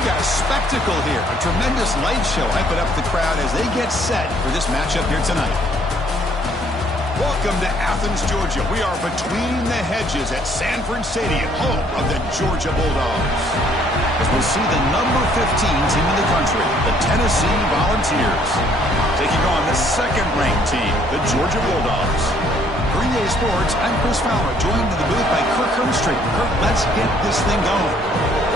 We've got a spectacle here, a tremendous light show hyping up the crowd as they get set for this matchup here tonight. Welcome to Athens, Georgia. We are between the hedges at Sanford Stadium, home of the Georgia Bulldogs. As we'll see the number 15 team in the country, the Tennessee Volunteers, taking on the second-ranked team, the Georgia Bulldogs. For EA Sports, I'm Chris Fowler, joined in the booth by Kirk Hermstreet. Kirk, let's get this thing going.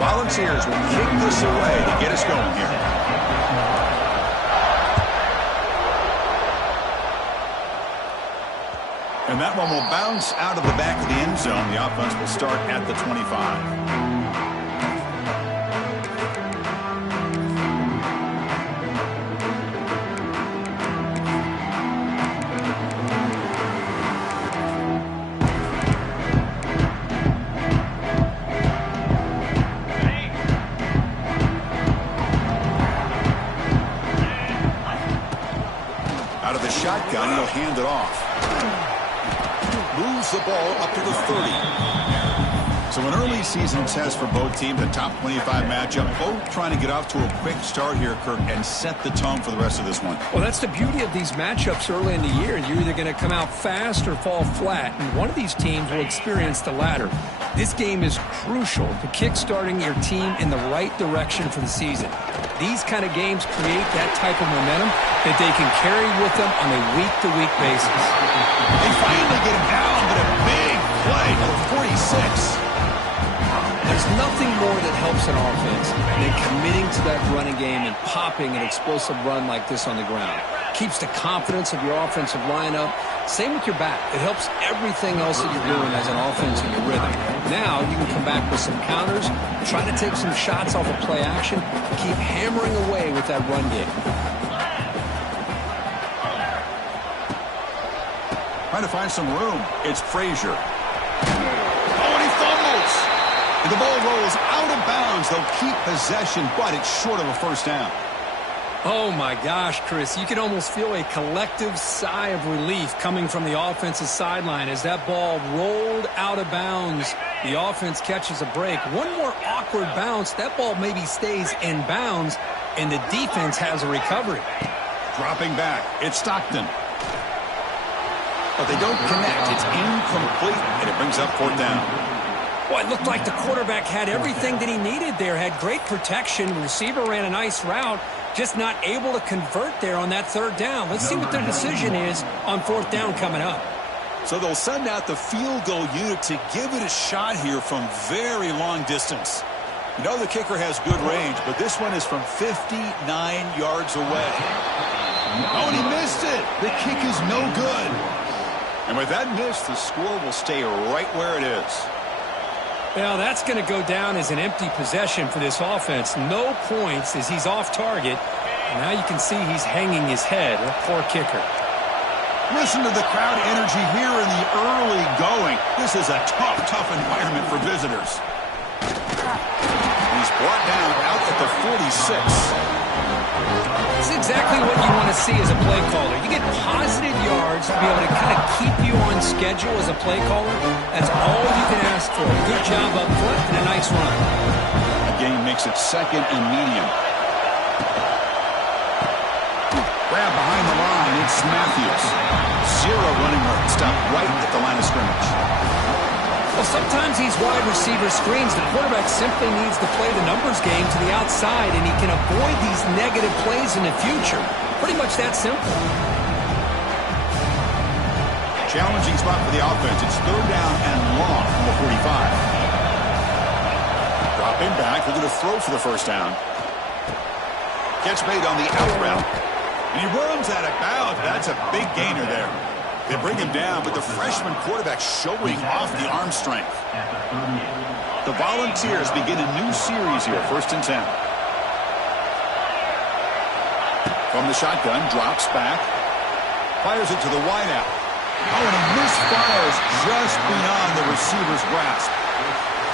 Volunteers will kick this away to get us going here. And that one will bounce out of the back of the end zone. The offense will start at the 25. Out of the shotgun, he'll hand it off. Moves the ball up to the 30. So an early season test for both teams, a top 25 matchup. Both trying to get off to a quick start here, Kirk, and set the tone for the rest of this one. Well, that's the beauty of these matchups early in the year. You're either going to come out fast or fall flat, and one of these teams will experience the latter. This game is crucial to kick-starting your team in the right direction for the season. These kind of games create that type of momentum that they can carry with them on a week-to-week basis. They finally get him down, but a big play for 46. There's nothing more that helps an offense than committing to that running game and popping an explosive run like this on the ground. Keeps the confidence of your offensive lineup. Same with your back. It helps everything else that you're doing as an offense in your rhythm. Now you can come back with some counters, try to take some shots off of play action, keep hammering away with that run game. Trying to find some room. It's Frazier. Oh, and he fumbles. And the ball rolls out of bounds. They'll keep possession, but it's short of a first down. Oh, my gosh, Chris. You can almost feel a collective sigh of relief coming from the offensive sideline as that ball rolled out of bounds. The offense catches a break. One more awkward bounce. That ball maybe stays in bounds, and the defense has a recovery. Dropping back. It's Stockton. But they don't connect. It's incomplete, and it brings up fourth down. Well, it looked like the quarterback had everything that he needed there. Had great protection. Receiver ran a nice route. Just not able to convert there on that third down. Let's see what their decision is on fourth down coming up. So they'll send out the field goal unit to give it a shot here from very long distance. You know the kicker has good range, but this one is from 59 yards away. Oh, and he missed it. The kick is no good. And with that miss, the score will stay right where it is. Well, that's going to go down as an empty possession for this offense. No points as he's off target. And now you can see he's hanging his head. A poor kicker. Listen to the crowd energy here in the early going. This is a tough environment for visitors. He's brought down out at the 46. It's exactly what you want to see as a play caller. You get positive yards to be able to kind of keep you on schedule as a play caller. That's all you can ask for. Good job up front and a nice run. The game makes it second and medium. Grab behind the line. It's Matthews. Zero running room. Stop right at the line of scrimmage. Well, sometimes these wide receiver screens, the quarterback simply needs to play the numbers game to the outside, and he can avoid these negative plays in the future. Pretty much that simple. Challenging spot for the offense. It's third down and long from the 45. Dropping back. They're going to throw for the first down. Catch made on the out route. And he runs out of bounds. That's a big gainer there. They bring him down, but the freshman quarterback showing off the arm strength. The Volunteers begin a new series here, 1st and 10. From the shotgun, drops back. Fires it to the wideout. Oh, and he misfires just beyond the receiver's grasp.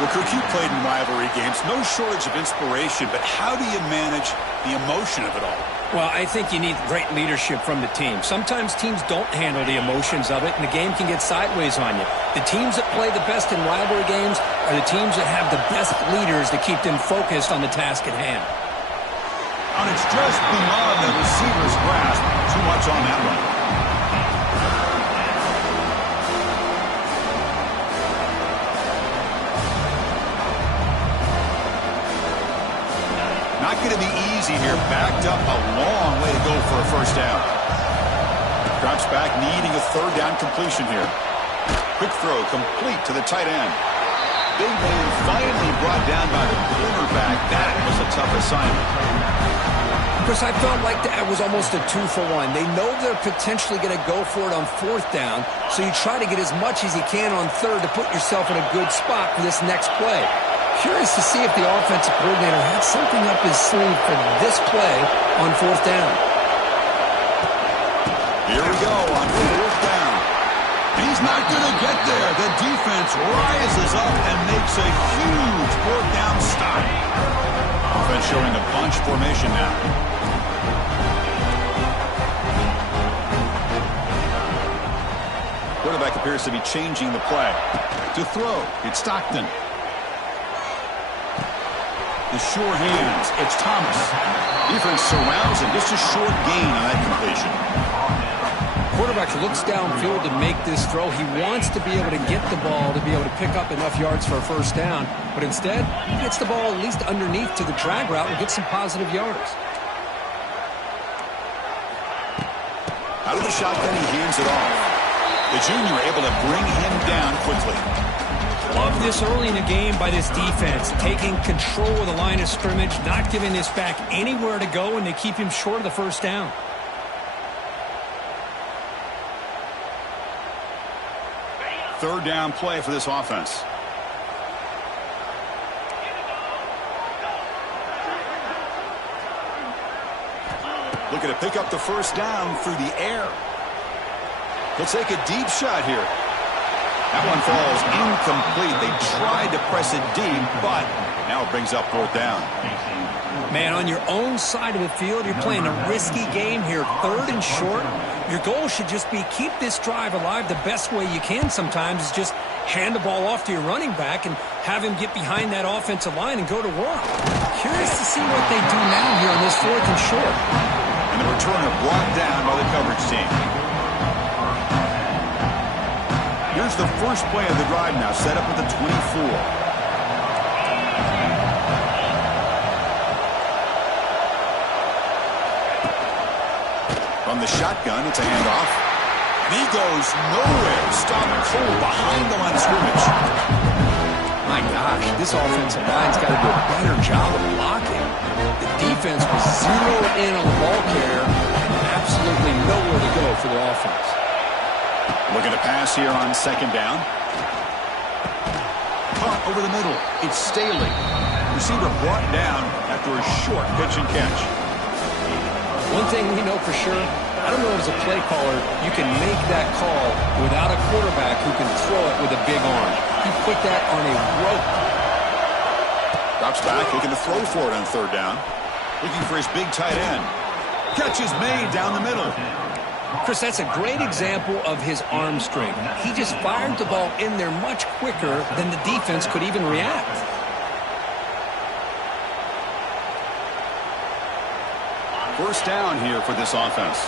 Well, Cook, you played in rivalry games. No shortage of inspiration, but how do you manage the emotion of it all? Well, I think you need great leadership from the team. Sometimes teams don't handle the emotions of it, and the game can get sideways on you. The teams that play the best in rivalry games are the teams that have the best leaders to keep them focused on the task at hand. And it's just beyond the receiver's grasp. Too much on that one. Not going to be easy here. Backed up a long way to go for a 1st down. Drops back, needing a 3rd down completion here. Quick throw, complete to the tight end. Big man finally brought down by the cornerback. That was a tough assignment. Chris, I felt like that was almost a 2-for-1. They know they're potentially going to go for it on 4th down, so you try to get as much as you can on 3rd to put yourself in a good spot for this next play. Curious to see if the offensive coordinator had something up his sleeve for this play on 4th down. Here we go on 4th down. He's not going to get there. The defense rises up and makes a huge 4th down stop. Offense showing a bunch formation now. Quarterback appears to be changing the play. To throw, it's Stockton. The sure hands, it's Thomas. Defense surrounds him. Just a short gain on that completion. Quarterback looks downfield to make this throw. He wants to be able to get the ball to be able to pick up enough yards for a 1st down. But instead, he gets the ball at least underneath to the drag route and gets some positive yards. Out of the shotgun, he hands it off. The junior able to bring him down quickly. Love this early in the game by this defense, taking control of the line of scrimmage, not giving this back anywhere to go, and they keep him short of the 1st down. Third down play for this offense. Looking to pick up the 1st down through the air. He'll take a deep shot here. That one falls incomplete. They tried to press it deep, but now it brings up 4th down. Man, on your own side of the field, you're playing a risky game here. 3rd and short. Your goal should just be keep this drive alive the best way you can sometimes is just hand the ball off to your running back and have him get behind that offensive line and go to work. Curious to see what they do now here on this 4th and short. And the returner brought down by the coverage team. Here's the first play of the drive now, set up at the 24. From the shotgun, it's a handoff. And he goes nowhere. Stopped cold behind the line of scrimmage. My gosh, this offensive line's got to do a better job of blocking. The defense was zeroed in on the ball carrier and absolutely nowhere to go for the offense. Looking to pass here on 2nd down. Caught over the middle. It's Staley. Receiver brought down after a short pitch and catch. One thing we know for sure, I don't know as a play caller, you can make that call without a quarterback who can throw it with a big arm. He put that on a rope. Drops back, looking to throw for it on 3rd down. Looking for his big tight end. Catch is made down the middle. Chris, that's a great example of his arm strength. He just fired the ball in there much quicker than the defense could even react. First down here for this offense.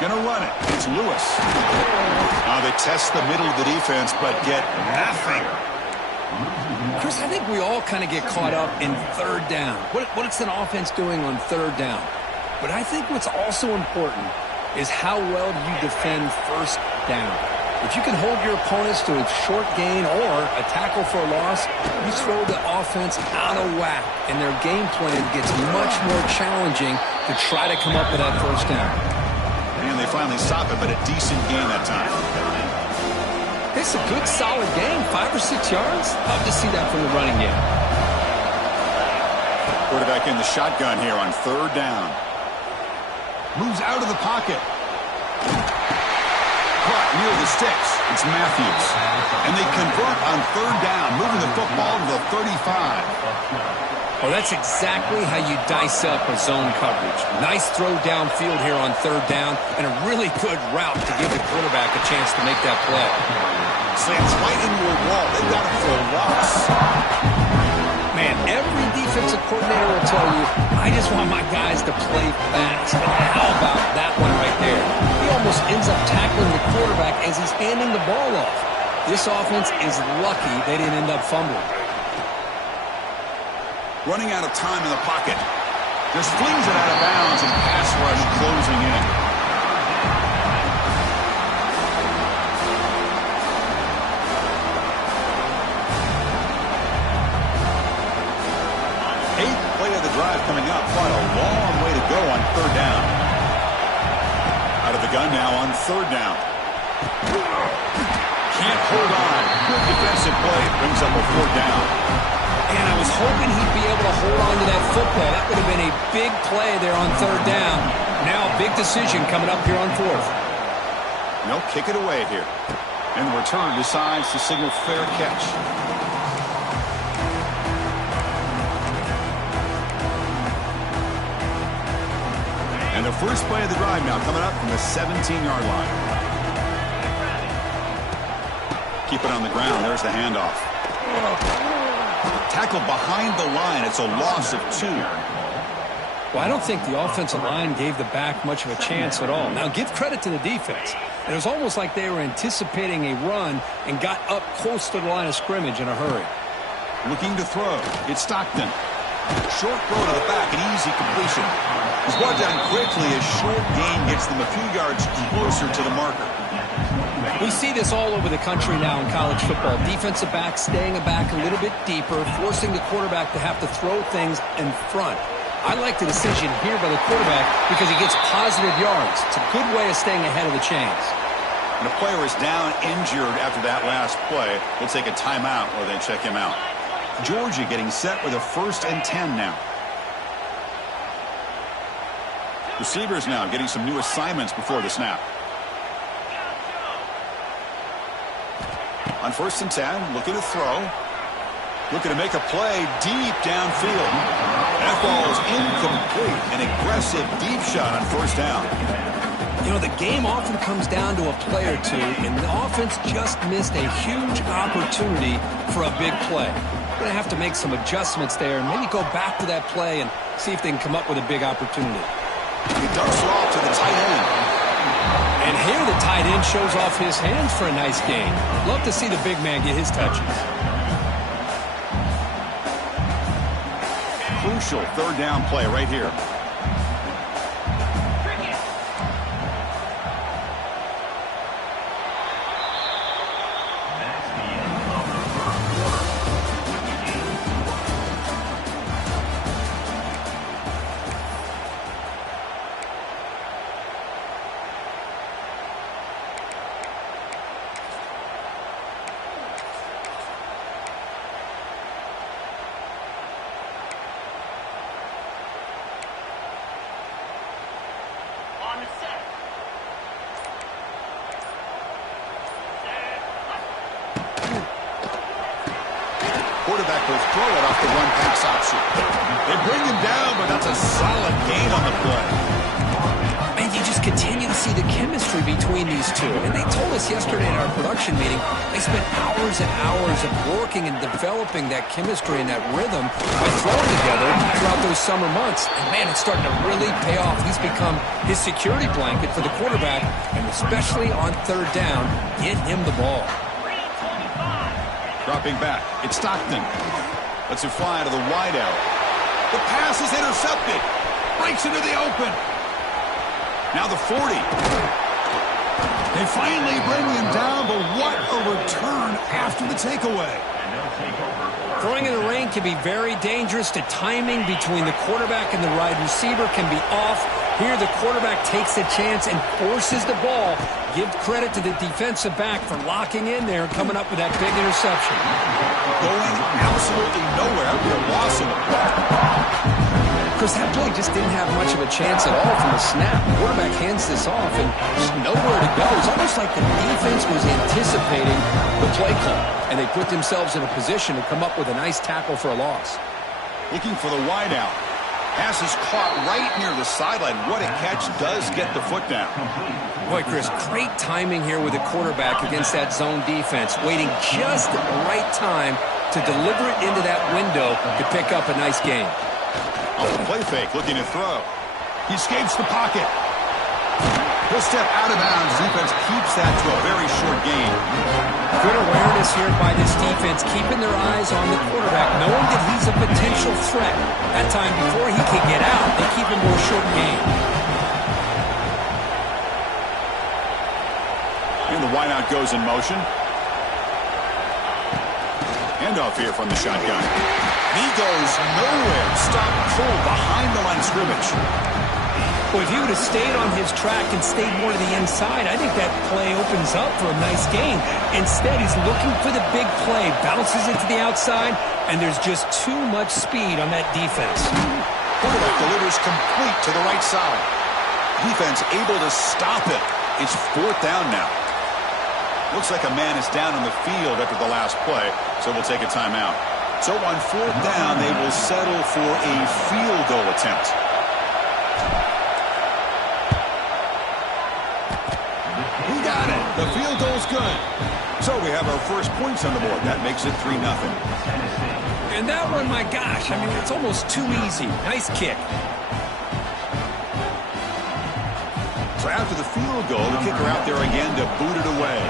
Gonna run it. It's Lewis. They test the middle of the defense, but get nothing. Chris, I think we all kind of get caught up in 3rd down. What's an offense doing on 3rd down? But I think what's also important is how well do you defend 1st down. If you can hold your opponents to a short gain or a tackle for a loss, you throw the offense out of whack, and their game plan gets much more challenging to try to come up with that first down. And they finally stop it, but a decent gain that time. It's a good, solid game. 5 or 6 yards. Love to see that from the running game. Quarterback in the shotgun here on 3rd down. Moves out of the pocket. Caught near the sticks. It's Matthews. And they convert on 3rd down, moving the football to the 35. Well, that's exactly how you dice up a zone coverage. Nice throw downfield here on 3rd down, and a really good route to give the quarterback a chance to make that play. Slants right into a wall. They got it for a loss. Man, every defensive coordinator will tell you, I just want my guys to play fast. How about that one right there? He almost ends up tackling the quarterback as he's handing the ball off. This offense is lucky they didn't end up fumbling. Running out of time in the pocket. Just flings it out of bounds and pass rush closing in. Eighth play of the drive coming up. Quite a long way to go on 3rd down. Out of the gun now on 3rd down. Can't hold on. Good defensive play. Brings up a 4th down. And I was hoping he'd be able to hold on to that football. That would have been a big play there on 3rd down. Now a big decision coming up here on 4th. They'll kick it away here. And the return decides to signal fair catch. And the first play of the drive now coming up from the 17-yard line. Keep it on the ground. There's the handoff. Tackled behind the line. It's a loss of 2. Well, I don't think the offensive line gave the back much of a chance at all. Now, give credit to the defense. It was almost like they were anticipating a run and got up close to the line of scrimmage in a hurry. Looking to throw. It's Stockton. Short throw to the back, an easy completion. He's brought down quickly. A short gain gets them a few yards closer to the marker. We see this all over the country now in college football. Defensive backs staying back a little bit deeper, forcing the quarterback to have to throw things in front. I like the decision here by the quarterback because he gets positive yards. It's a good way of staying ahead of the chains. And a player is down injured after that last play. We'll take a timeout or they check him out. Georgia getting set with a 1st and 10 now. Receivers now getting some new assignments before the snap. On 1st and 10, looking to throw. Looking to make a play deep downfield. That ball is incomplete. An aggressive deep shot on 1st down. You know, the game often comes down to a play or two, and the offense just missed a huge opportunity for a big play. Going to have to make some adjustments there and maybe go back to that play and see if they can come up with a big opportunity. He dumps it off to the tight end. And here the tight end shows off his hands for a nice gain. Love to see the big man get his touches. Crucial 3rd down play right here. Quarterback will throw it off the one-pass option. They bring him down, but that's a solid gain on the play. And you just continue to see the chemistry between these two. And they told us yesterday in our production meeting, they spent hours and hours of working and developing that chemistry and that rhythm by throwing together throughout those summer months. And, man, it's starting to really pay off. He's become his security blanket for the quarterback, and especially on 3rd down, get him the ball. Dropping back. It's Stockton. Lets it fly to the wideout. The pass is intercepted. Breaks into the open. Now the 40. They finally bring him down, but what a return after the takeaway. Throwing in the rain can be very dangerous. The timing between the quarterback and the wide receiver can be off. Here the quarterback takes a chance and forces the ball. Give credit to the defensive back for locking in there and coming up with that big interception. Going absolutely nowhere. They're lost in the ball. Chris, that play just didn't have much of a chance at all from the snap. The quarterback hands this off and there's nowhere to go. It's almost like the defense was anticipating the play call, and they put themselves in a position to come up with a nice tackle for a loss. Looking for the wideout. Pass is caught right near the sideline. What a catch. Does get the foot down. Boy, Chris, great timing here with the quarterback against that zone defense, waiting just at the right time to deliver it into that window to pick up a nice gain. On the play fake, looking to throw. He escapes the pocket. He'll step out of bounds. Defense keeps that to a very short gain. Good awareness here by this defense, keeping their eyes on the quarterback, knowing that he's a potential threat. That time before he can get out, they keep him to a short gain. And the wideout goes in motion. Handoff here from the shotgun. He goes nowhere. Stop cold behind the line of scrimmage. Well, if he would have stayed on his track and stayed more to the inside, I think that play opens up for a nice gain. Instead, he's looking for the big play, bounces it to the outside, and there's just too much speed on that defense. Quarterback delivers complete to the right side. Defense able to stop it. It's fourth down now. Looks like a man is down on the field after the last play, so we'll take a timeout. So on fourth down, they will settle for a field goal attempt. He got it. The field goal's good. So we have our first points on the board. That makes it 3-0. And that one, my gosh, I mean, it's almost too easy. Nice kick. So after the field goal, the kicker out there again to boot it away.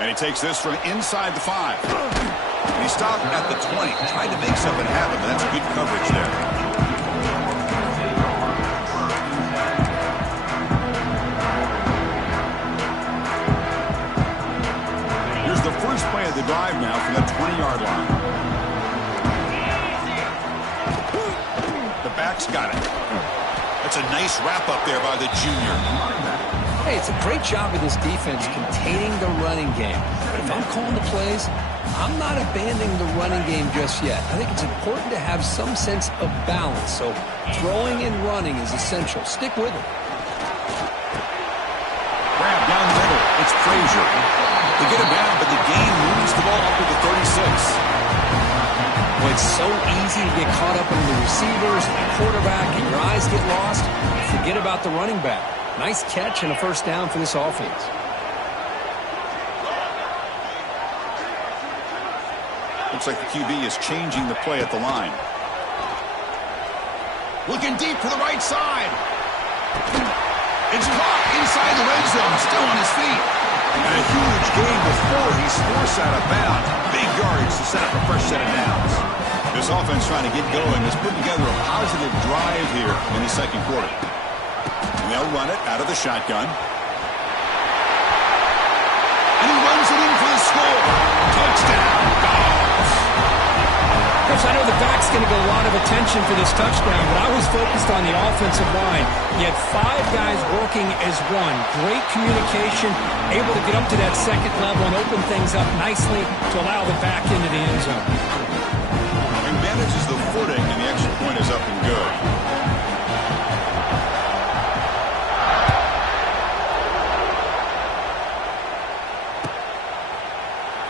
And he takes this from inside the 5. And he stopped at the 20. Tried to make something happen, but that's good coverage there. Here's the first play of the drive now from the 20-yard line. The back's got it. That's a nice wrap up there by the junior. Hey, it's a great job of this defense containing the running game. But if I'm calling the plays, I'm not abandoning the running game just yet. I think it's important to have some sense of balance. So throwing and running is essential. Stick with it. Grab down the middle. It's Frazier. They get him down, but the game moves the ball up to the 36. Well, it's so easy to get caught up in the receivers, the quarterback, and your eyes get lost. Forget about the running back. Nice catch and a first down for this offense. Looks like the QB is changing the play at the line. Looking deep to the right side. It's caught inside the red zone, still on his feet. And a huge gain before he's forced out of bounds. Big yardage to set up a fresh set of downs. This offense trying to get going is putting together a positive drive here in the second quarter. And they'll run it out of the shotgun. And he runs it in for the score. Touchdown, Dogs. Coach, I know the back's going to get a lot of attention for this touchdown, but I was focused on the offensive line. You had 5 guys working as one. Great communication, able to get up to that second level and open things up nicely to allow the back into the end zone. He manages the footing, and the extra point is up and good.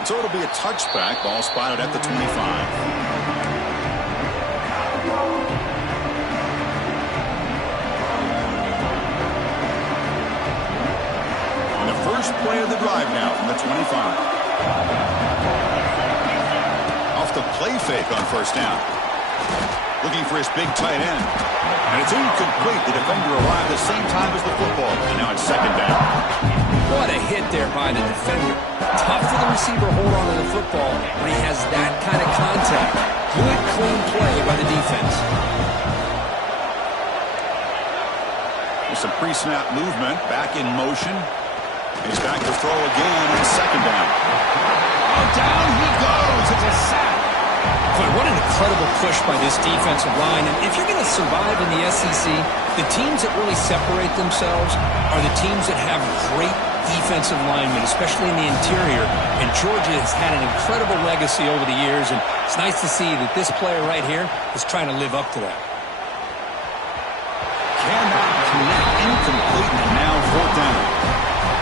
So it'll be a touchback. Ball spotted at the 25. And the first play of the drive now from the 25. Off the play fake on first down. Looking for his big tight end. And it's incomplete. The defender arrived at the same time as the football. And now it's second down. What a hit there by the defender. Tough for the receiver to hold on to the football when he has that kind of contact. Good, clean play by the defense. Some pre-snap movement, back in motion. He's back to throw again on second down. Oh, down he goes. It's a sack. Boy, what an incredible push by this defensive line. And if you're going to survive in the SEC, the teams that really separate themselves are the teams that have great defensive linemen, especially in the interior. And Georgia has had an incredible legacy over the years, and it's nice to see that this player right here is trying to live up to that. Cannot connect, incomplete, and now fourth down.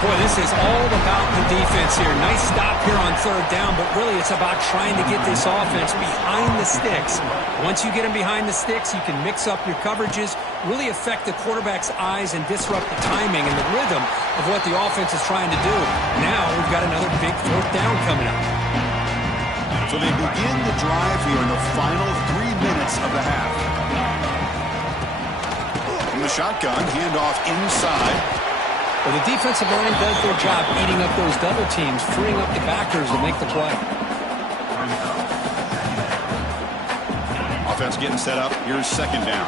Boy, this is all about the defense here. Nice stop here on third down, but really it's about trying to get this offense behind the sticks. Once you get them behind the sticks, you can mix up your coverages, really affect the quarterback's eyes and disrupt the timing and the rhythm of what the offense is trying to do. Now we've got another big fourth down coming up. So they begin the drive here in the final 3 minutes of the half. From the shotgun, handoff inside. Well, the defensive line does their job eating up those double teams, freeing up the backers to make the play. Offense getting set up. Here's second down.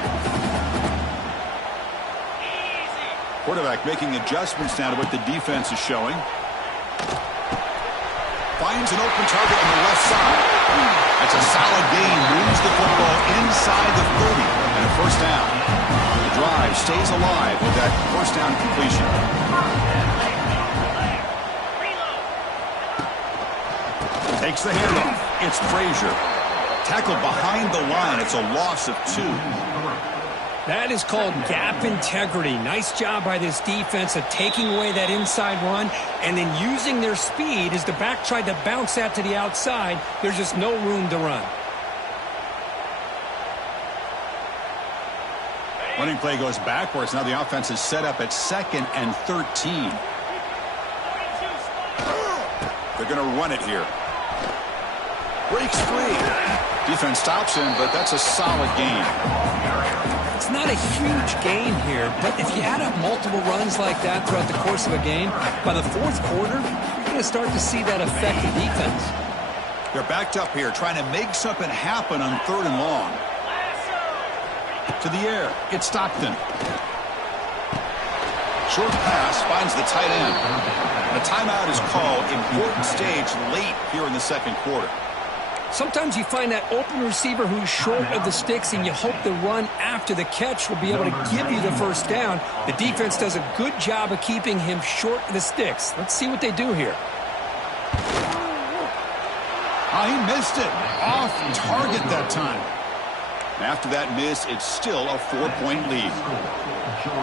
Quarterback making adjustments now to what the defense is showing. Finds an open target on the left side. That's a solid gain. Moves the football inside the 30 and a first down. The drive stays alive with that first down completion. Takes the handoff. It's Frazier. Tackled behind the line. It's a loss of 2. That is called gap integrity. Nice job by this defense of taking away that inside run and then using their speed as the back tried to bounce that to the outside. There's just no room to run. Running play goes backwards. Now the offense is set up at 2nd and 13. They're going to run it here. Breaks free. Defense stops him, but that's a solid gain. It's not a huge gain here, but if you add up multiple runs like that throughout the course of a game, by the fourth quarter, you're going to start to see that affect the defense. They're backed up here, trying to make something happen on 3rd and long. To the air. It's Stockton. Short pass finds the tight end. And a timeout is called. Important stage late here in the second quarter. Sometimes you find that open receiver who's short of the sticks, and you hope the run after the catch will be able to give you the first down. The defense does a good job of keeping him short of the sticks. Let's see what they do here. Oh, he missed it. Off target that time. After that miss, it's still a 4-point lead.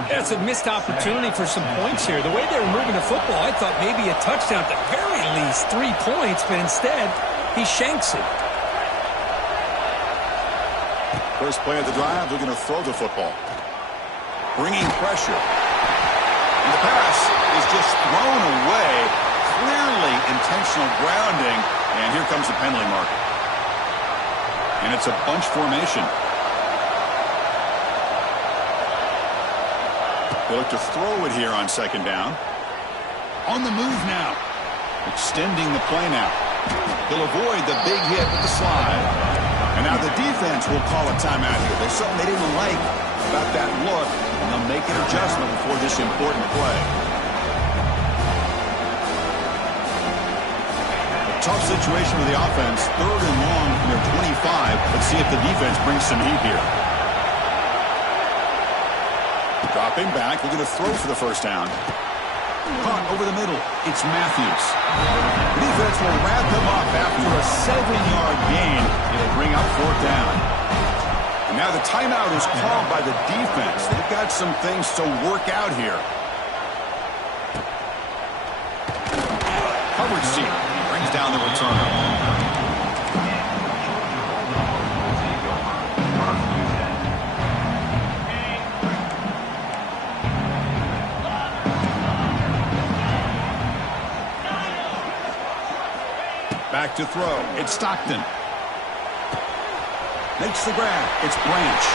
That's a missed opportunity for some points here. The way they were moving the football, I thought maybe a touchdown, at the very least 3 points, but instead he shanks it. First play of the drive, they're going to throw the football. Bringing pressure. And the pass is just thrown away. Clearly intentional grounding. And here comes the penalty mark. And it's a bunch formation. They look to throw it here on second down. On the move now. Extending the play now. He'll avoid the big hit with the slide. And now the defense will call a timeout here. There's something they didn't like about that look, and they'll make an adjustment before this important play. A tough situation for the offense. 3rd and long from their 25. Let's see if the defense brings some heat here. Dropping back, looking to throw for the first down. Caught over the middle. It's Matthews. Defense will wrap him up after a 7-yard gain. It'll bring up fourth down. And now the timeout is called by the defense. They've got some things to work out here. Coverage team brings down the return. Back to throw. It's Stockton. Makes the grab. It's Branch.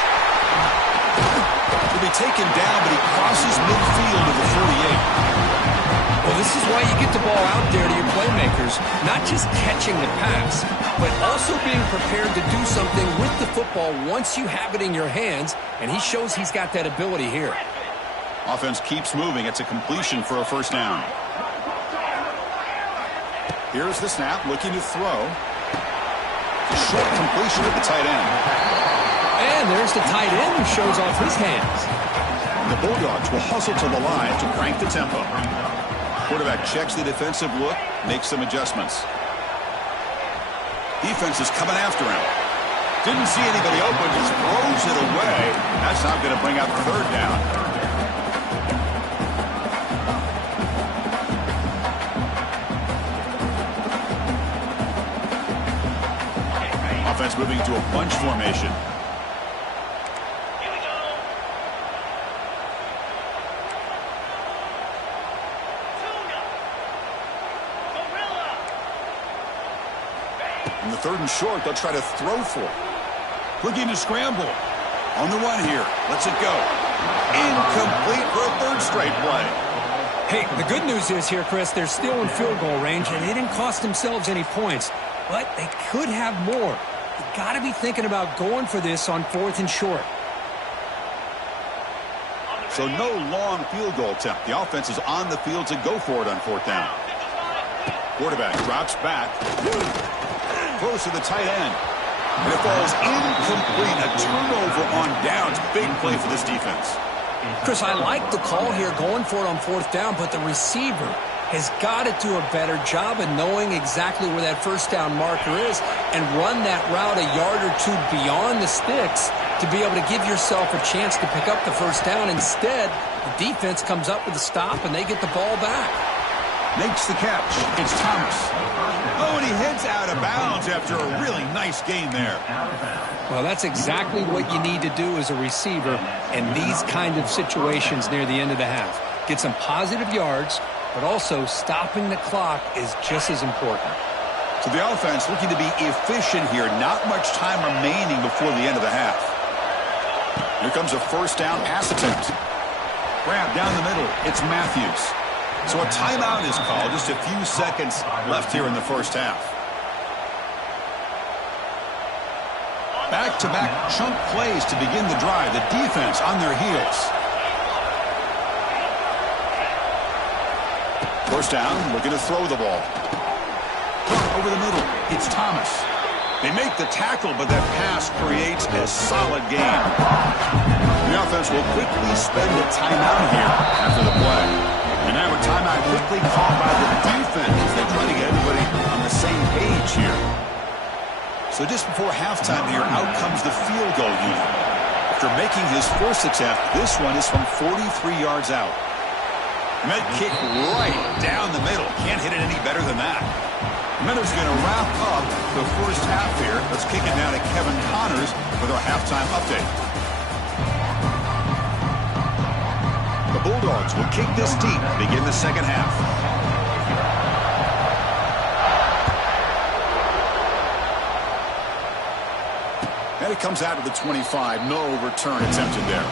He'll be taken down, but he crosses midfield to the 48. Well, this is why you get the ball out there to your playmakers. Not just catching the pass, but also being prepared to do something with the football once you have it in your hands, and he shows he's got that ability here. Offense keeps moving. It's a completion for a first down. Here's the snap, looking to throw. A short completion at the tight end. And there's the tight end who shows off his hands. The Bulldogs will hustle to the line to crank the tempo. Quarterback checks the defensive look, makes some adjustments. Defense is coming after him. Didn't see anybody open, just throws it away. That's not going to bring out the third down. Offense moving to a bunch formation. In the third and short, they'll try to throw for it. Looking to scramble. On the run here. Lets it go. Incomplete for a third straight play. Hey, the good news is here, Chris, they're still in field goal range, and they didn't cost themselves any points. But they could have more. You got to be thinking about going for this on 4th and short. So no long field goal attempt. The offense is on the field to go for it on 4th down. Quarterback drops back. Throws to the tight end. And it falls incomplete. A turnover on downs. Big play for this defense. Chris, I like the call here going for it on 4th down, but the receiver has got to do a better job of knowing exactly where that first down marker is and run that route a yard or two beyond the sticks to be able to give yourself a chance to pick up the first down. Instead, the defense comes up with a stop and they get the ball back. Makes the catch. It's Thomas. Oh, and he heads out of bounds after a really nice gain there. Well, that's exactly what you need to do as a receiver in these kind of situations near the end of the half. Get some positive yards, but also stopping the clock is just as important. So the offense looking to be efficient here. Not much time remaining before the end of the half. Here comes a first down pass attempt. Grab down the middle. It's Matthews. So a timeout is called. Just a few seconds left here in the first half. Back-to-back chunk plays to begin the drive. The defense on their heels. First down, looking to throw the ball. Over the middle, it's Thomas. They make the tackle, but that pass creates a solid gain. The offense will quickly spend a timeout here after the play. And now a timeout quickly called by the defense as they try to get everybody on the same page here. So just before halftime here, out comes the field goal unit. After making his first attempt, this one is from 43 yards out. And that kick right down the middle. Can't hit it any better than that. Miller's going to wrap up the first half here. Let's kick it down to Kevin Connors with our halftime update. The Bulldogs will kick this deep to begin the second half. And it comes out of the 25. No return attempted there.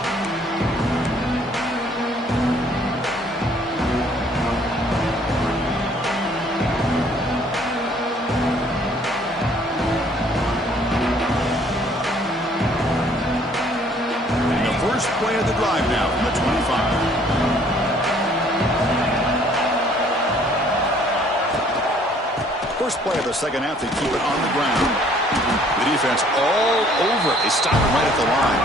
Play of the drive now from the 25. First play of the second half, they keep it on the ground. The defense all over it. They stop him right at the line.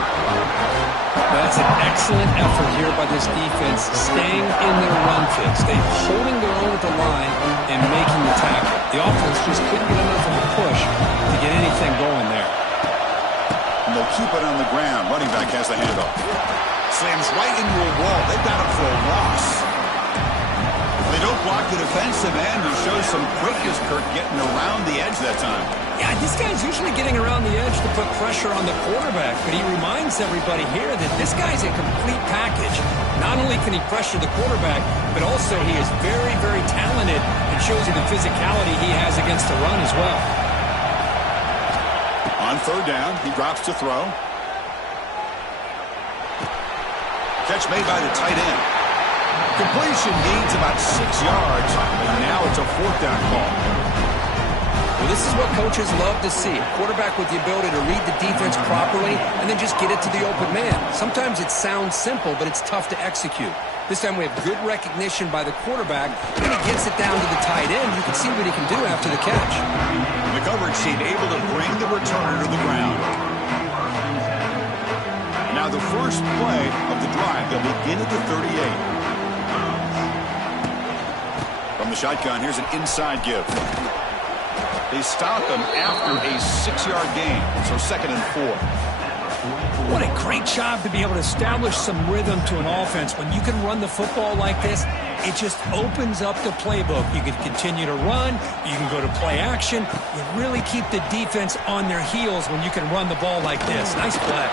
That's an excellent effort here by this defense, staying in their run fix. They're holding their own at the line and making the tackle. The offense just couldn't get enough of a push to get anything going there. And they'll keep it on the ground. Running back has the handoff. Slams right into a wall. They've got him for a loss. They don't block the defensive end, who shows some quickness, Kirk, getting around the edge that time. Yeah, this guy's usually getting around the edge to put pressure on the quarterback, but he reminds everybody here that this guy's a complete package. Not only can he pressure the quarterback, but also he is very, very talented and shows you the physicality he has against the run as well. On third down, he drops to throw. Catch made by the tight end. Completion gains about 6 yards, and now it's a fourth down call. Well, this is what coaches love to see. A quarterback with the ability to read the defense properly and then just get it to the open man. Sometimes it sounds simple, but it's tough to execute. This time we have good recognition by the quarterback. When he gets it down to the tight end, you can see what he can do after the catch. The coverage team able to bring the returner to the ground. Now the first play of the drive, they'll begin at the 38. From the shotgun, here's an inside give. They stop him after a 6-yard gain, so 2nd and 4. What a great job to be able to establish some rhythm to an offense. When you can run the football like this, it just opens up the playbook. You can continue to run. You can go to play action. You really keep the defense on their heels when you can run the ball like this. Nice play.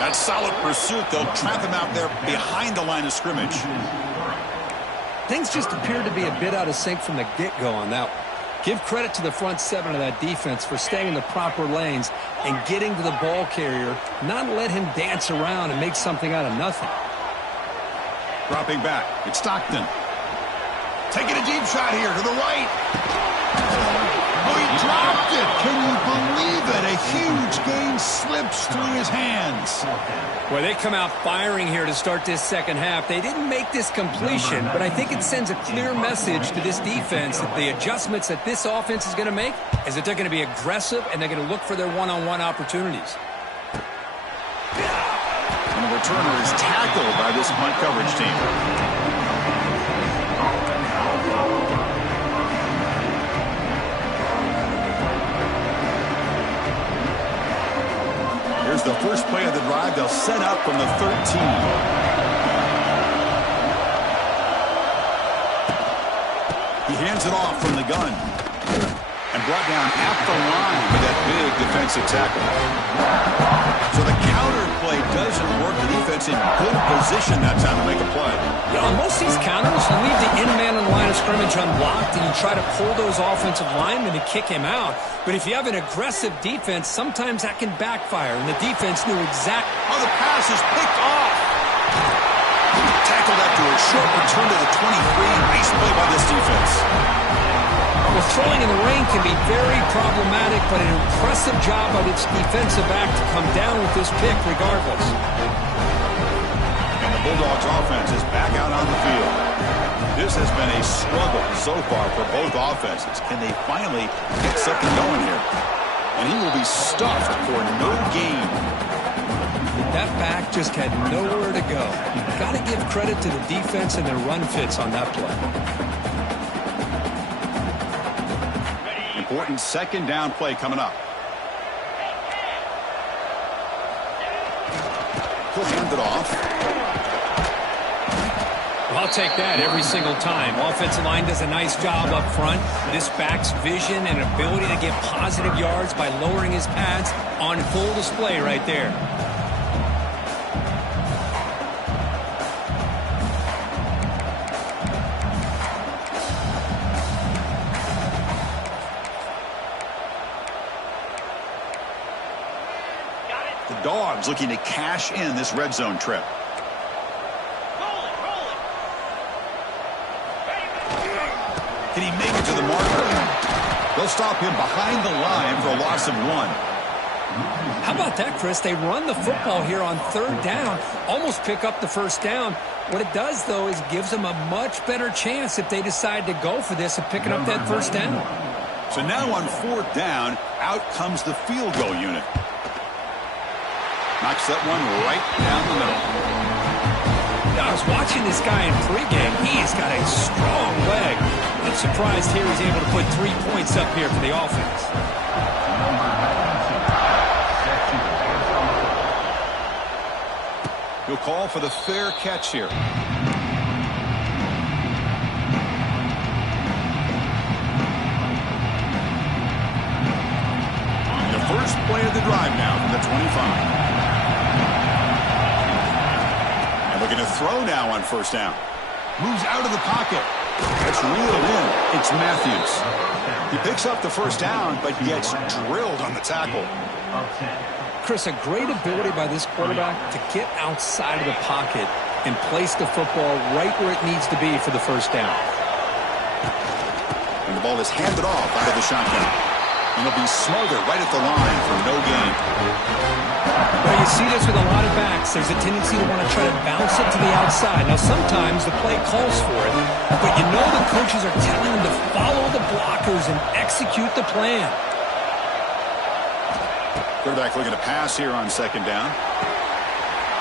That solid pursuit. They'll trap him out there behind the line of scrimmage. Things just appeared to be a bit out of sync from the get-go on that one. Give credit to the front 7 of that defense for staying in the proper lanes and getting to the ball carrier, not let him dance around and make something out of nothing. Dropping back, it's Stockton. Taking a deep shot here to the right. Oh, he dropped it. Can you believe it? A huge gain slips through his hands. Well, they come out firing here to start this second half. They didn't make this completion, but I think it sends a clear message to this defense that the adjustments that this offense is going to make is that they're going to be aggressive and they're going to look for their one-on-one opportunities. And the returner is tackled by this punt coverage team. Here's the first play of the drive. They'll set up from the 13. He hands it off from the gun. And brought down at the line with that big defensive tackle. So the counter play doesn't work. The defense in good position that time to make a play. You know, on most of these counters, you leave the in-man on the line of scrimmage unblocked and you try to pull those offensive linemen to kick him out. But if you have an aggressive defense, sometimes that can backfire. And the defense knew exactly. Oh, the pass is picked off. Tackled after a short return to the 23. Nice play by this defense. Well, throwing in the rain can be very problematic, but an impressive job by this defensive back to come down with this pick regardless. And the Bulldogs offense is back out on the field. This has been a struggle so far for both offenses. Can they finally get something going here? And he will be stuffed for no gain. That back just had nowhere to go. You've got to give credit to the defense and their run fits on that play. Important second down play coming up. He'll hand it off. Well, I'll take that every single time. Offensive line does a nice job up front. This back's vision and ability to get positive yards by lowering his pads on full display right there. Dogs looking to cash in this red zone trip. Can he make it to the marker? They'll stop him behind the line for a loss of 1. How about that, Chris? They run the football here on 3rd down, almost pick up the first down. What it does, though, is gives them a much better chance if they decide to go for this of picking up that first down. So now on 4th down, out comes the field goal unit. Knocks that one right down the middle. Now, I was watching this guy in pregame. He's got a strong leg. I'm surprised here he's able to put 3 points up here for the offense. He'll call for the fair catch here. The first play of the drive now from the 25. Looking to throw now on 1st down. Moves out of the pocket. It's reeled in. It's Matthews. He picks up the 1st down, but gets drilled on the tackle. Chris, a great ability by this quarterback to get outside of the pocket and place the football right where it needs to be for the 1st down. And the ball is handed off out of the shotgun. And he'll be smothered right at the line for no gain. Well, you see this with a lot of backs. There's a tendency to want to try to bounce it to the outside. Now, sometimes the play calls for it, but you know the coaches are telling them to follow the blockers and execute the plan. Quarterback looking to pass here on second down.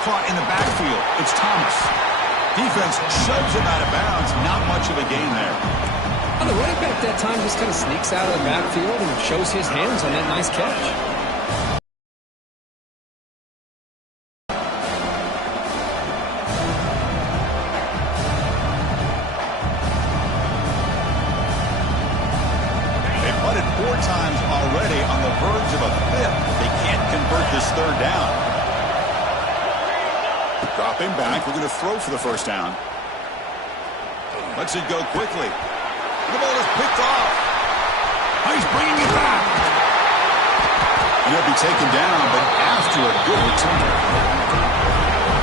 Caught in the backfield. It's Thomas. Defense shoves him out of bounds. Not much of a gain there. Well, the running back that time just kind of sneaks out of the backfield and shows his hands on that nice catch. They've punted 4 times already on the verge of a 5th. They can't convert this third down. Dropping back. We're going to throw for the first down. Lets it go quickly. The ball is picked off. Oh, he's bringing it back. And he'll be taken down, but after a good return.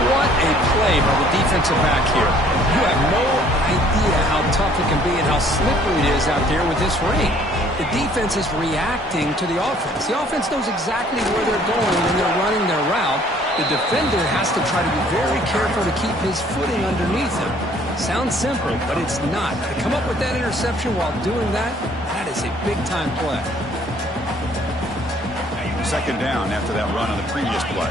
What a play by the defensive back here. You have no idea how tough it can be and how slippery it is out there with this rain. The defense is reacting to the offense. The offense knows exactly where they're going when they're running their route. The defender has to try to be very careful to keep his footing underneath him. Sounds simple, but it's not. To come up with that interception while doing that, that is a big-time play. Second down after that run on the previous play.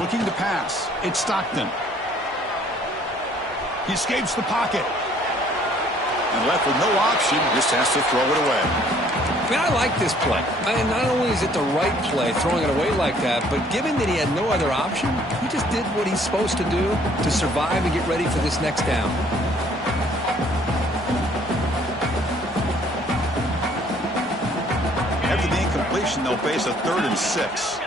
Looking to pass. It's Stockton. He escapes the pocket. And left with no option, just has to throw it away. I mean, I like this play. And not only is it the right play, throwing it away like that, but given that he had no other option, he just did what he's supposed to do to survive and get ready for this next down. After the incompletion, they'll face a 3rd and 6.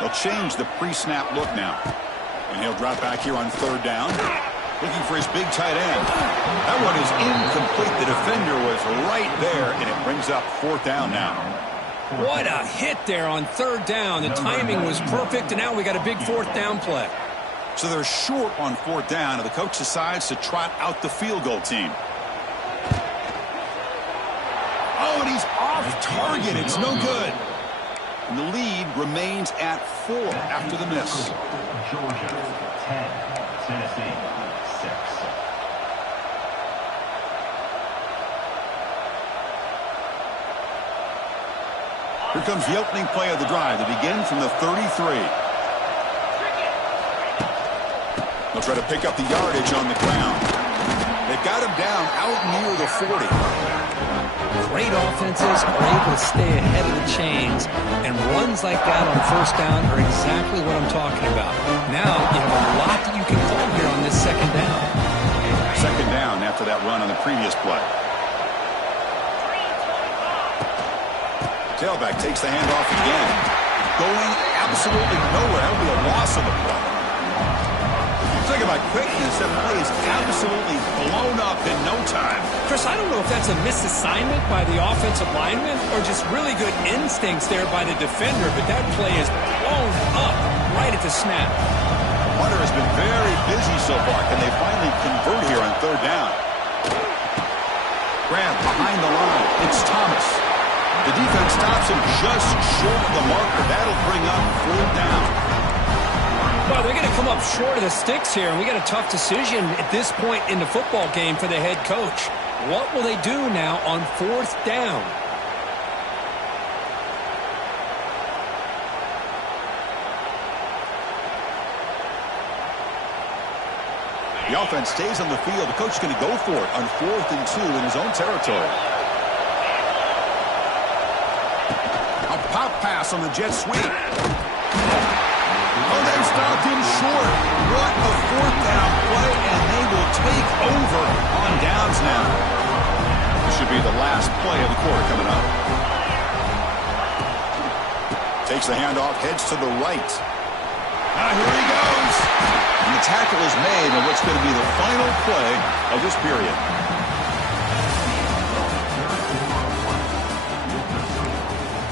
They'll change the pre-snap look now. And he'll drop back here on 3rd down. Looking for his big tight end. That one is incomplete. The defender was right there, and it brings up 4th down now. What a hit there on 3rd down. The timing was perfect, and now we got a big 4th down play. So they're short on 4th down, and the coach decides to trot out the field goal team. Oh, and he's off target. It's no good. And the lead remains at 4 after the miss. Georgia 10, Tennessee 6. Here comes the opening play of the drive. They begin from the 33. They'll try to pick up the yardage on the ground. They've got him down out near the 40. Great offenses are able to stay ahead of the chains, and runs like that on 1st down are exactly what I'm talking about. Now you have a lot that you can call here on this 2nd down. 2nd down after that run on the previous play. Tailback takes the handoff again. Going absolutely nowhere. That would be a loss of the play. Talk about quickness. That play is absolutely blown up in no time. Chris, I don't know if that's a misassignment by the offensive lineman or just really good instincts there by the defender, but that play is blown up right at the snap. Hunter has been very busy so far. Can they finally convert here on 3rd down? Grab behind the line. It's Thomas. The defense stops him just short of the marker. That'll bring up 4th down. Well, they're going to come up short of the sticks here, and we got a tough decision at this point in the football game for the head coach. What will they do now on 4th down? The offense stays on the field. The coach is going to go for it on 4th and 2 in his own territory. A pop pass on the jet sweep. Oh, they've stopped him short. What a 4th down play, and they will take over on downs now. This should be the last play of the quarter coming up. Takes the handoff, heads to the right. Now here he goes. And the tackle is made on what's going to be the final play of this period.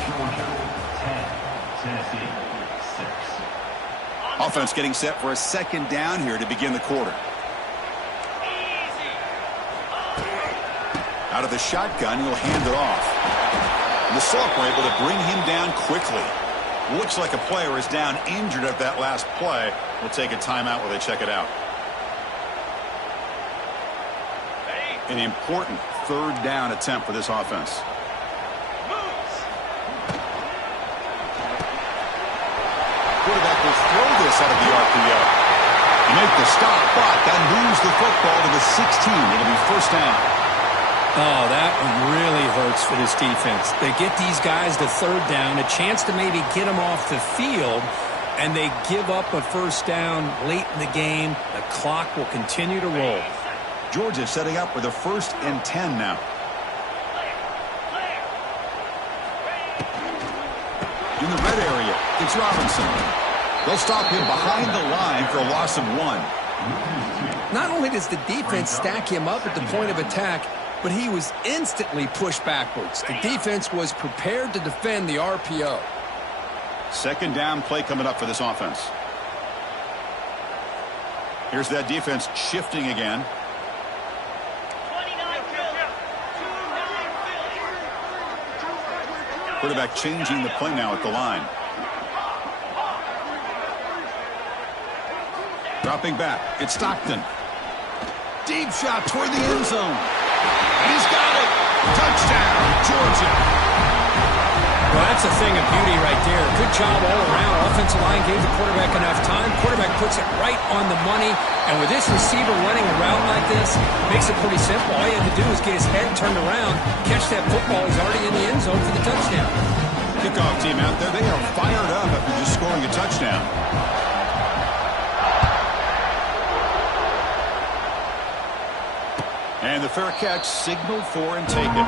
Georgia 10, Tennessee 6. Offense getting set for a second down here to begin the quarter. Out of the shotgun, he'll hand it off. And the Salk were able to bring him down quickly. Looks like a player is down injured at that last play. We'll take a timeout while they check it out. An important third down attempt for this offense. Quarterback will throw this out of the RPO. Make the stop, but that moves the football to the 16. It'll be first down. Oh, that one really hurts for this defense. They get these guys the third down, a chance to maybe get them off the field, and they give up a first down late in the game. The clock will continue to roll. Georgia setting up with a 1st and 10 now. In the red area, it's Robinson. They'll stop him behind the line for a loss of 1. Not only does the defense stack him up at the point of attack, but he was instantly pushed backwards. The defense was prepared to defend the RPO. Second down play coming up for this offense. Here's that defense shifting again. Quarterback changing the play now at the line. Dropping back. It's Stockton. Deep shot toward the end zone. And he's got it. Touchdown, Georgia. Well, that's a thing of beauty right there. Good job all around. Offensive line gave the quarterback enough time. Quarterback puts it right on the money. And with this receiver running a route like this, makes it pretty simple. All he had to do is get his head turned around, catch that football. He's already in the end zone for the touchdown. Kickoff team out there. They are fired up after just scoring a touchdown. And the fair catch signaled for and taken.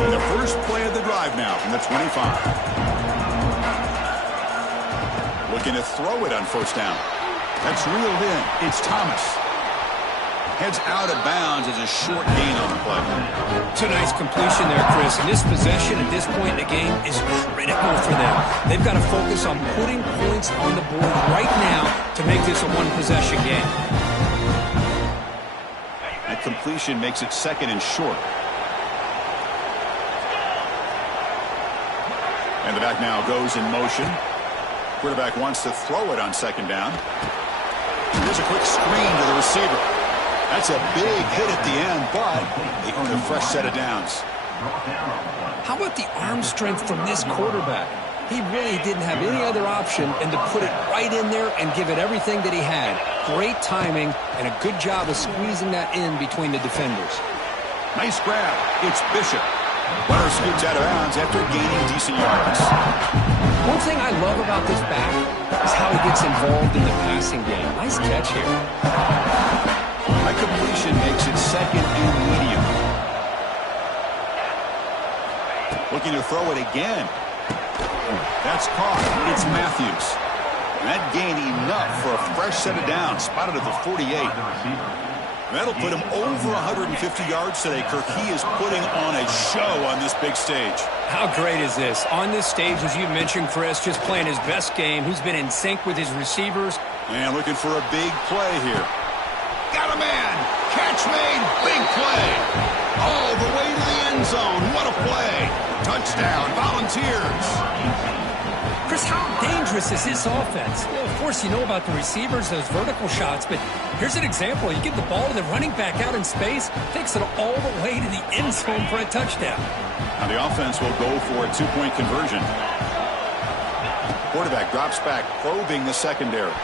And the first play of the drive now from the 25. Looking to throw it on first down. That's reeled in. It's Thomas. Heads out of bounds as a short gain on the play. It's a nice completion there, Chris. And this possession at this point in the game is critical for them. They've got to focus on putting points on the board right now to make this a one-possession game. That completion makes it second and short. And the back now goes in motion. Quarterback wants to throw it on second down. There's a quick screen to the receiver. That's a big hit at the end, but they earn a fresh set of downs. How about the arm strength from this quarterback? He really didn't have any other option than to put it right in there and give it everything that he had. Great timing and a good job of squeezing that in between the defenders. Nice grab. It's Bishop. Runner scoots out of bounds after gaining decent yards. One thing I love about this back is how he gets involved in the passing game. Nice catch here. A completion makes it second and medium. Looking to throw it again. That's caught. It's Matthews. And that gained enough for a fresh set of downs. Spotted at the 48. That'll put him over 150 yards today. Kirk, he is putting on a show on this big stage. How great is this? On this stage, as you mentioned, Chris, just playing his best game. He's been in sync with his receivers. And looking for a big play here. Got a man. Catch made. Big play. All the way to the end zone. What a play. Touchdown. Volunteers. Chris, how dangerous is this offense? Well, of course, you know about the receivers, those vertical shots, but here's an example. You give the ball to the running back out in space, takes it all the way to the end zone for a touchdown. Now the offense will go for a two-point conversion. Quarterback drops back, probing the secondary.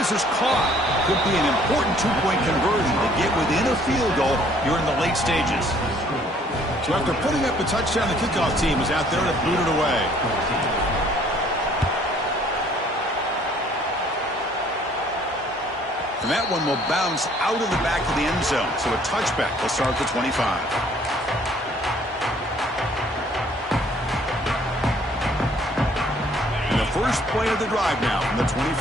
This is caught. Could be an important two-point conversion to get within a field goal here in the late stages. So after putting up the touchdown, the kickoff team is out there to boot it away. And that one will bounce out of the back of the end zone. So a touchback will start the 25. first play of the drive now from the 25.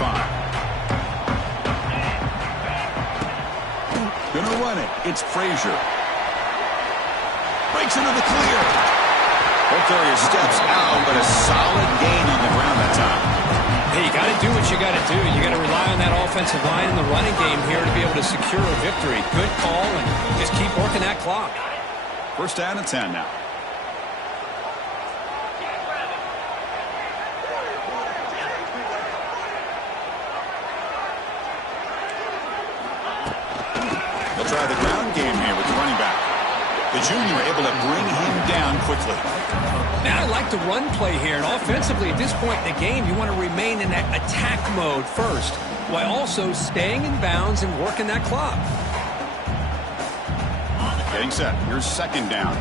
Gonna run it. It's Frazier. Breaks into the clear. Ball carrier steps out, but a solid gain on the ground that time. Hey, you got to do what you got to do. You got to rely on that offensive line in the running game here to be able to secure a victory. Good call, and just keep working that clock. First down and 10 now. They'll try the ground game here with the running back. The junior able to bring him down quickly. Now I like the run play here, and offensively at this point in the game, you want to remain in that attack mode first, while also staying in bounds and working that clock. Getting set. Here's second down.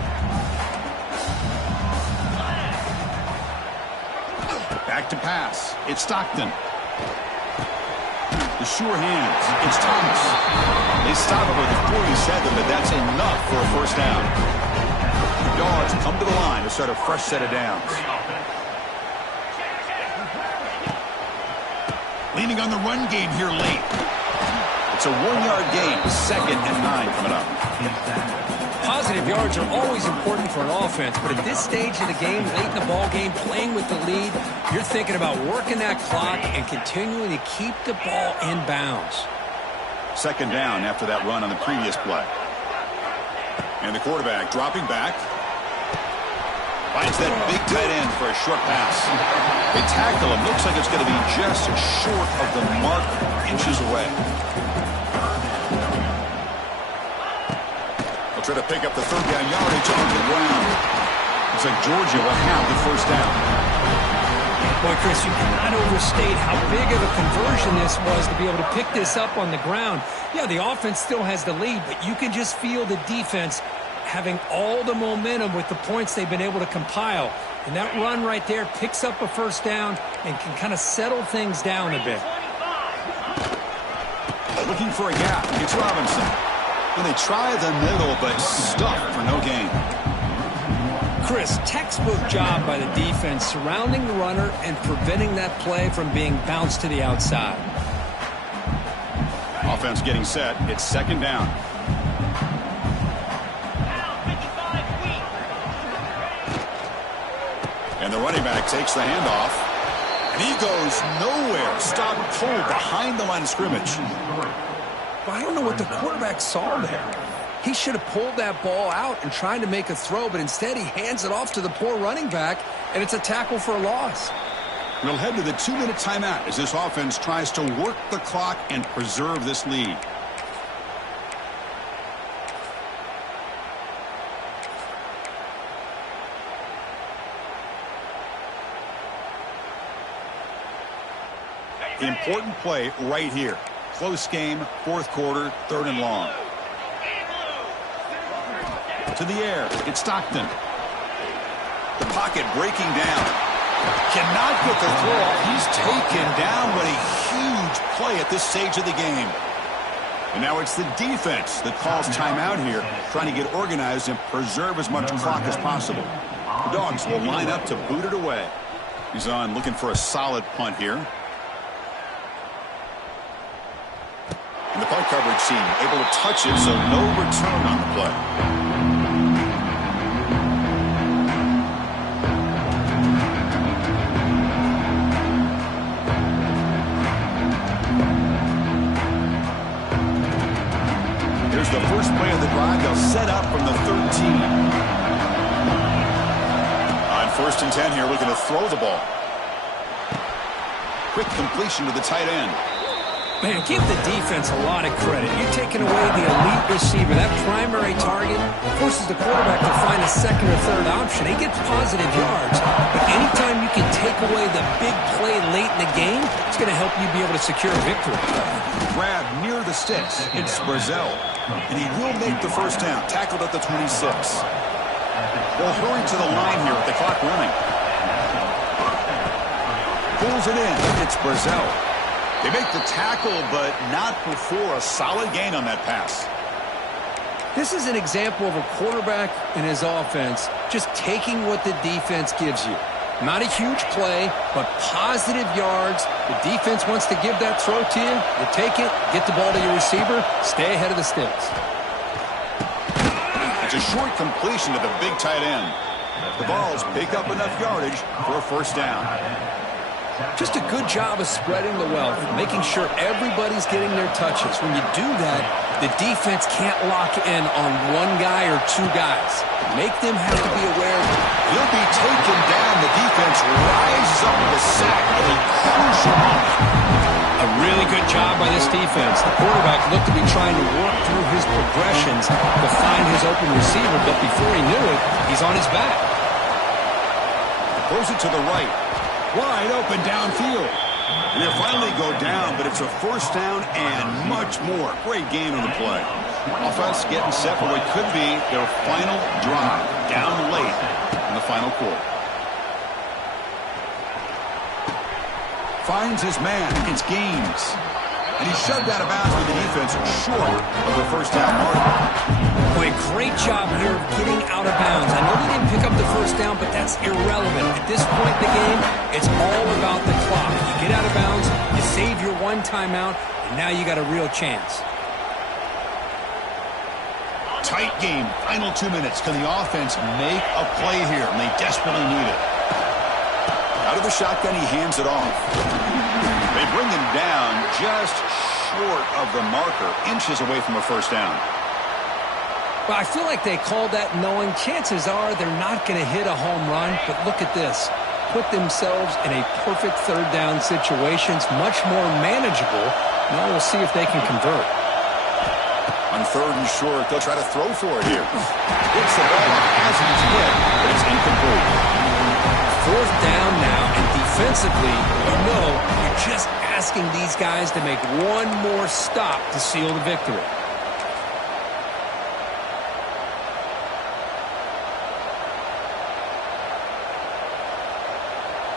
Back to pass. It's Stockton. The sure hands. It's Thomas. They stop it with a 47, but that's enough for a first down. Dogs come to the line to start a fresh set of downs. Leaning on the run game here late. It's a 1-yard gain. Second and 9 coming up. Positive yards are always important for an offense, but at this stage of the game, late in the ball game, playing with the lead, you're thinking about working that clock and continuing to keep the ball in bounds. Second down after that run on the previous play. And the quarterback dropping back. Finds that big tight end for a short pass. They tackle him. Looks like it's going to be just short of the mark, inches away. They'll try to pick up the third down yardage on the ground. Looks like Georgia will have the first down. Boy, Chris, you cannot overstate how big of a conversion this was to be able to pick this up on the ground. Yeah, the offense still has the lead, but you can just feel the defense having all the momentum with the points they've been able to compile. And that run right there picks up a first down and can kind of settle things down a bit. Looking for a gap. It's Robinson. And they try the middle, but stuffed for no gain. Chris, textbook job by the defense surrounding the runner and preventing that play from being bounced to the outside. Offense getting set. It's second down. And the running back takes the handoff. And he goes nowhere. Stop pulled behind the line of scrimmage. But I don't know what the quarterback saw there. He should have pulled that ball out and tried to make a throw, but instead he hands it off to the poor running back, and it's a tackle for a loss. We'll head to the 2-minute timeout as this offense tries to work the clock and preserve this lead. Important play right here. Close game, fourth quarter, third and long. To the air, it's Stockton. The pocket breaking down. Cannot get the throw off. He's taken down, but a huge play at this stage of the game. And now it's the defense that calls timeout here, trying to get organized and preserve as much clock as possible. The Dogs will line up to boot it away. He's on looking for a solid punt here. And the punt coverage team able to touch it, so no return on the play. Here's the first play of the drive. They'll set up from the 13. On first and 10 here, looking to throw the ball. Quick completion to the tight end. Man, give the defense a lot of credit. You're taking away the elite receiver. That primary target forces the quarterback to find a second or third option. He gets positive yards. But anytime you can take away the big play late in the game, it's going to help you be able to secure a victory. Grab near the sticks. It's Brazil. And he will make the first down. Tackled at the 26. They'll hurry to the line here with the clock running. Pulls it in. It's Brazil. They make the tackle, but not before a solid gain on that pass. This is an example of a quarterback and his offense just taking what the defense gives you. Not a huge play, but positive yards. The defense wants to give that throw to you. You take it, get the ball to your receiver, stay ahead of the sticks. It's a short completion to the big tight end. The balls pick up enough yardage for a first down. Just a good job of spreading the wealth, making sure everybody's getting their touches. When you do that, the defense can't lock in on one guy or two guys. Make them have to be aware. He'll be taken down. The defense rises up with a sack at a crucial moment. A really good job by this defense. The quarterback looked to be trying to work through his progressions to find his open receiver, but before he knew it, he's on his back. Throws it to the right. Wide open downfield. He'll finally go down, but it's a first down and much more. Great gain on the play. Offense getting set for what could be their final drive down late in the final quarter. Finds his man. It's Gaines. And he's shoved out of bounds with the defense short of the first down marker. Boy, great job here of getting out of bounds. I know they didn't pick up the first down, but that's irrelevant. At this point in the game, it's all about the clock. You get out of bounds, you save your one timeout, and now you got a real chance. Tight game. Final 2 minutes. Can the offense make a play here? And they desperately need it. Out of the shotgun, he hands it off. They bring him down just short of the marker, inches away from a first down. Well, I feel like they called that knowing chances are they're not going to hit a home run, but look at this. Put themselves in a perfect third down situation. It's much more manageable. Now we'll see if they can convert. On third and short, they'll try to throw for it here. Gets the ball as it's hit, but it's incomplete. Fourth down now, and defensively, you know, you're just asking these guys to make one more stop to seal the victory.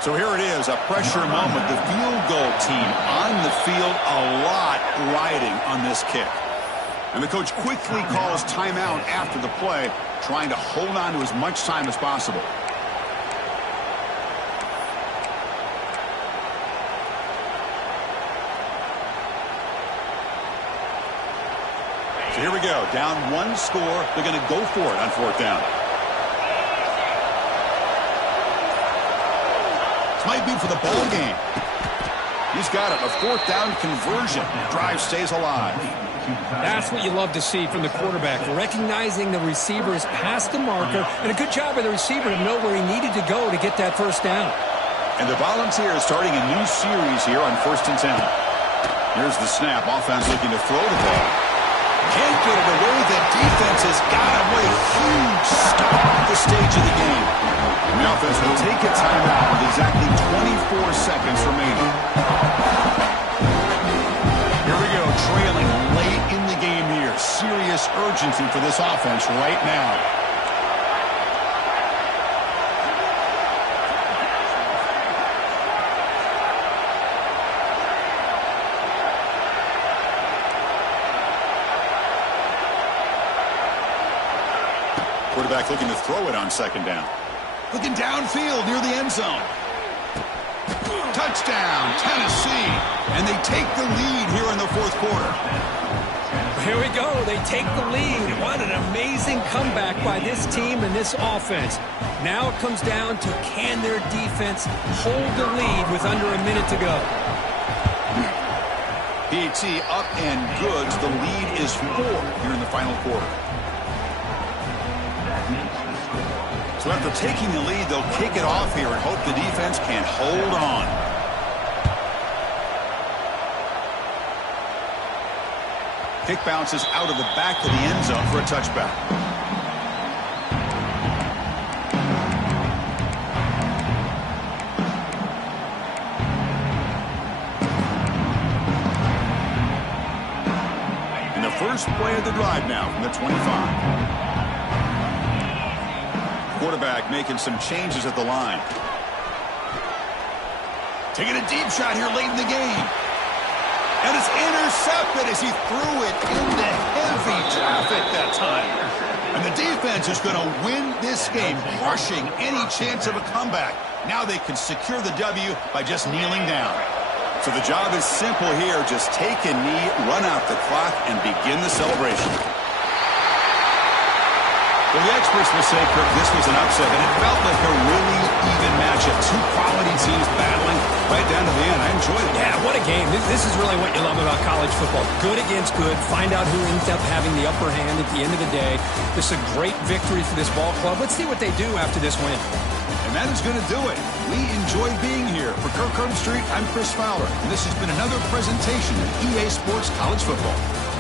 So here it is, a pressure moment. The field goal team on the field, a lot riding on this kick. And the coach quickly calls timeout after the play, trying to hold on to as much time as possible. So here we go, down one score. They're going to go for it on fourth down. Might be for the ball game. He's got it. A fourth down conversion. Drive stays alive. That's what you love to see from the quarterback. Recognizing the receiver is past the marker, and a good job by the receiver to know where he needed to go to get that first down. And the Volunteers starting a new series here on 1st and 10. Here's the snap. Offense looking to throw the ball. Can't get it away. The defense has got him with a huge stop at the stage of the game. And the offense will take a timeout with exactly 24 seconds remaining. Here we go, trailing late in the game here. Serious urgency for this offense right now. Quarterback looking to throw it on second down. Looking downfield near the end zone. Touchdown, Tennessee. And they take the lead here in the fourth quarter. Here we go. They take the lead. What an amazing comeback by this team and this offense. Now it comes down to can their defense hold the lead with under a minute to go. PAT up and good. The lead is 4 here in the final quarter. So after taking the lead, they'll kick it off here and hope the defense can hold on. Kick bounces out of the back of the end zone for a touchback. And the first play of the drive now from the 25. Quarterback making some changes at the line. Taking a deep shot here late in the game. And it's intercepted as he threw it into heavy traffic that time. And the defense is going to win this game, crushing any chance of a comeback. Now they can secure the W by just kneeling down. So the job is simple here. Just take a knee, run out the clock, and begin the celebration. Well, the experts will say, Kirk, this was an upset, and it felt like a really even matchup. Two quality teams battling right down to the end. I enjoyed it. Yeah, what a game. This is really what you love about college football. Good against good. Find out who ends up having the upper hand at the end of the day. This is a great victory for this ball club. Let's see what they do after this win. And that is going to do it. We enjoyed being here. For Kirk Herbstreit, I'm Chris Fowler, and this has been another presentation of EA Sports College Football.